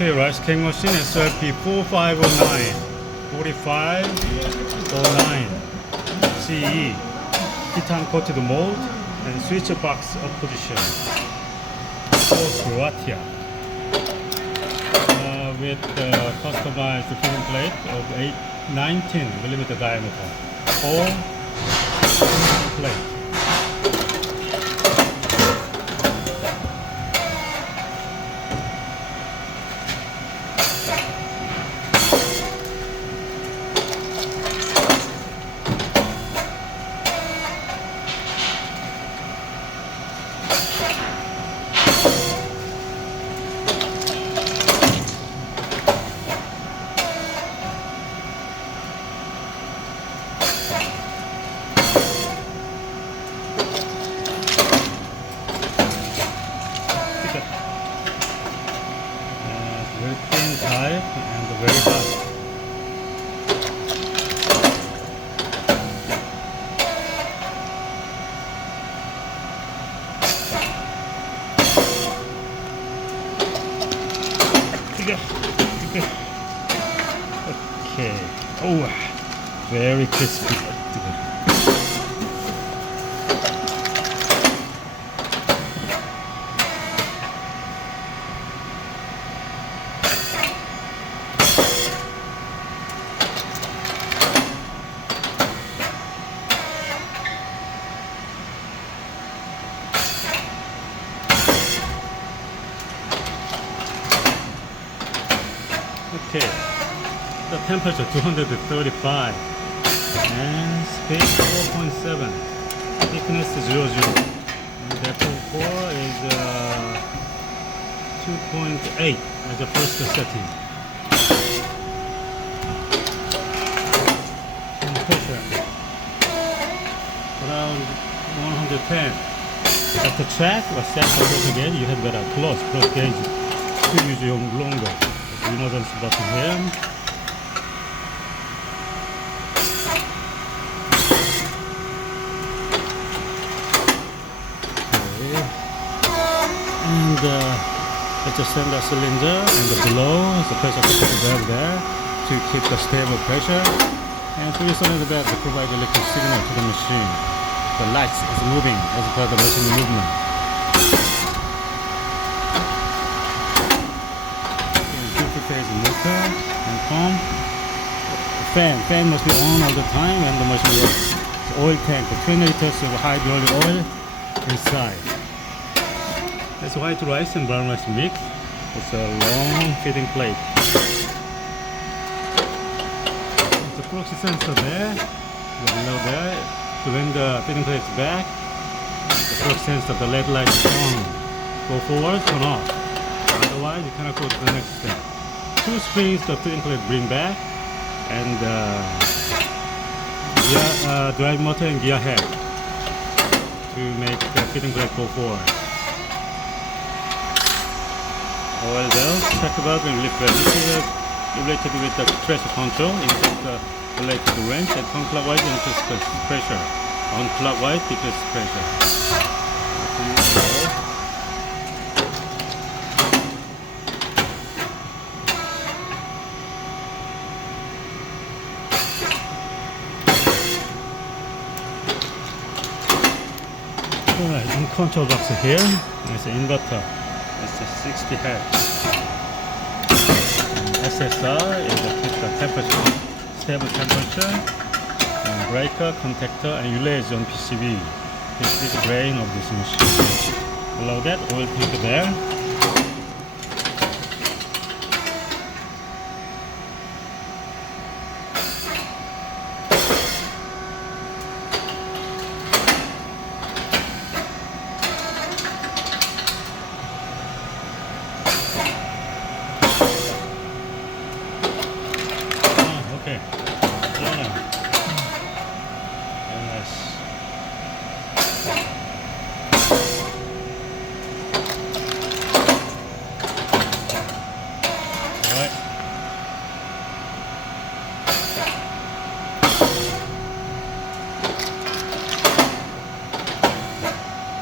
Okay, rice cake machine SYP4509 4509 CE Titan coated mold and switch box opposition for Croatia with customized fitting plate of 19mm diameter or plate. Very thin type and very hot. Okay. Oh, very crispy. Okay, the temperature 235 and space 4.7, thickness 00, and depth core is 2.8 as the first setting. And pressure around 110. At the track or set the pressure gauge, you have got a close gauge to use your longer. Emergency button here. Okay. And let's just send the cylinder and below the pressure valve there to keep the stable pressure. And three cylinder valve to provide electric signal to the machine. The lights is moving as per the machine movement. Phase motor and pump. Fan must be on all the time when the machine works. The oil tank, the 20 liters of hydraulic oil inside. That's white rice and brown rice mix. It's a long feeding plate. There's a proxy sensor there, below there. So when the feeding plate is back, the proxy sensor, the LED light is on. Go forward, turn off. Otherwise, you cannot go to the next step. Two springs the feeding plate bring back, and drive motor and gear head to make the feeding plate go forward. Oil valve, check valve and lift valve. This is related with the pressure control. Increase the related range and clockwise increase pressure. On clockwise decrease pressure. Alright, and control box here. There's an inverter. It's a 60 Hz. SSR is to keep the temperature, stable temperature. And breaker, contactor, and relays on PCB. This is the brain of this machine. Below that, oil tank there.